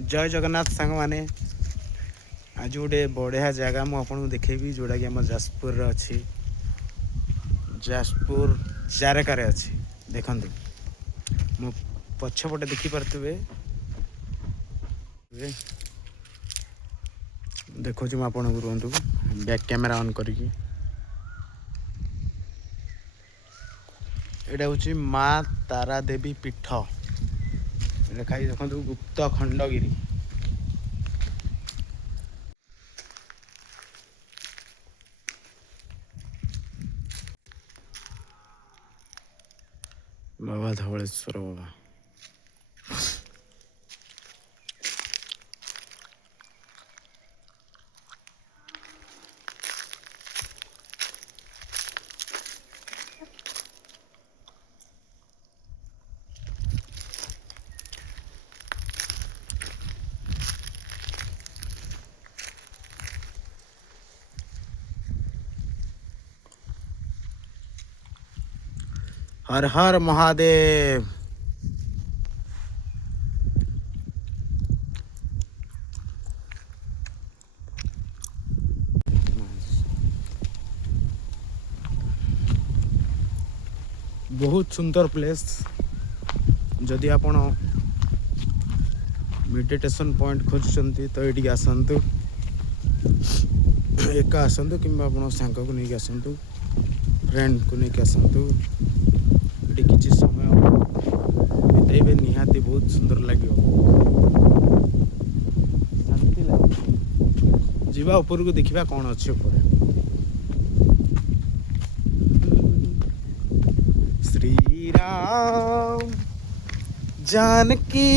जय जगन्नाथ सांग मैंने आज गोटे बढ़िया जगह मुझे देखेबी जोटा कि आम जाजपुर अच्छी जाजपुर जारकारे अच्छी देखु मो पछपटे देखिपे देखो आपन को रुहतु बैक कैमेरा ऑन करी एटा हूँ माँ तारा देवी पीठ लिखाई देखो गुप्त खंडगिरी बाबा धवलेश्वर बाबा हर हर महादेव। बहुत सुंदर प्लेस जदि आपण मेडिटेशन पॉइंट खोजुଛନ୍ତି तो ये आसतु एका आसतु कि सांग को लेकिन आसतु फ्रेंड को लेकिन आसतु ये किसी समय बिताइबे निहाती बहुत सुंदर लगे शांति लगे जीवा ऊपर को देखा कौन अच्छे ऊपर श्री राम जानकी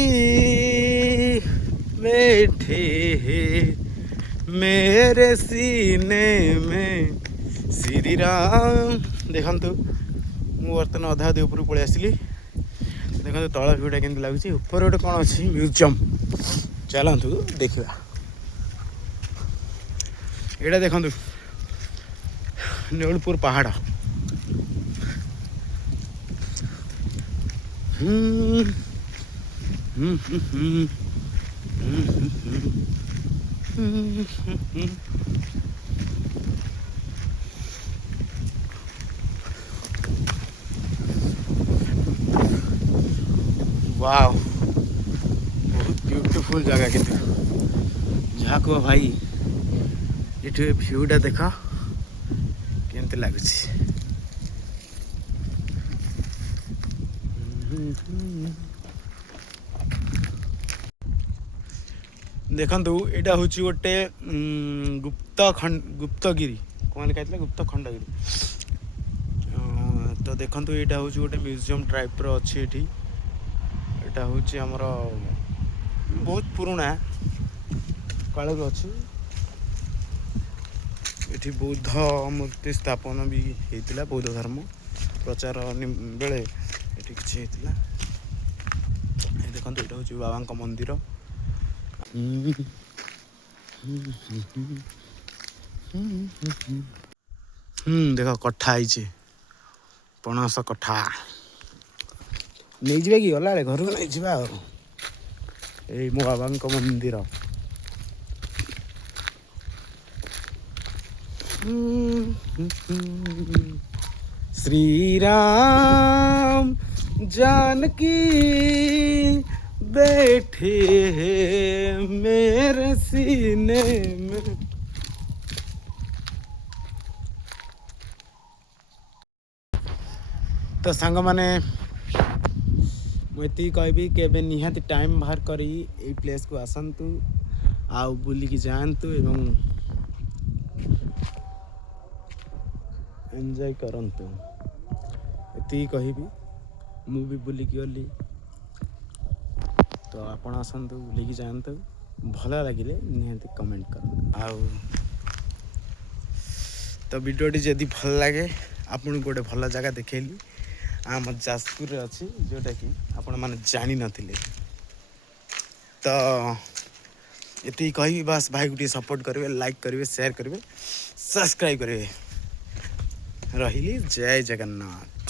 बैठे मेरे सीने में श्री राम देखु मु बर्तमान अधा अधी ऊपर पलि आसली देखो तल भ्यूटा के लगुच ऊपर गोटे कौन अच्छी म्यूजियम चलतु देखा यहाँ देखु नेउलपुर पहाड़ वाव बहुत ब्यूटीफुल जगह के जहाँ को भाई ये भ्यूटा देख केमती लगुच देखु यहाँ हूँ गोटे गुप्तगिरी कौन लिखा गुप्त खंडगिरी तो देखो यहाँ हूँ गोटे म्यूजियम टाइप अच्छी यहाँ हूँ आमर बहुत पुराना कालू अच्छी ये बौद्ध मूर्ति स्थापन भी होता बौद्ध धर्म प्रचार बेले ये किसी देखो यहाँ हूँ बाबा मंदिर देख कठा है पणस कठा नहीं कि गला घर को नहीं जा मो बाबा मंदिर श्री राम जानकी बैठे मेरे सीने में तो सांग माने मुझे कहबी के निहाती टाइम बाहर करी ए प्लेस को आसतु आउ बुलिकी जातु एवं एंजॉय करंतु ये कहबी मु भी बुलिकी गली तो आपण आसतु बुलिकी जातु भल लगे निहाती कमेंट कर आउ तो वीडियोटी जदि भल लगे आपन गोटे भल जगह देखली आम जाजपुर अच्छी जोटा कि आपण मैंने जानी नथिले तो ये कही बस भाई गोटे सपोर्ट करेंगे लाइक करेंगे शेयर करेंगे सब्सक्राइब करेंगे रही जय जगन्नाथ।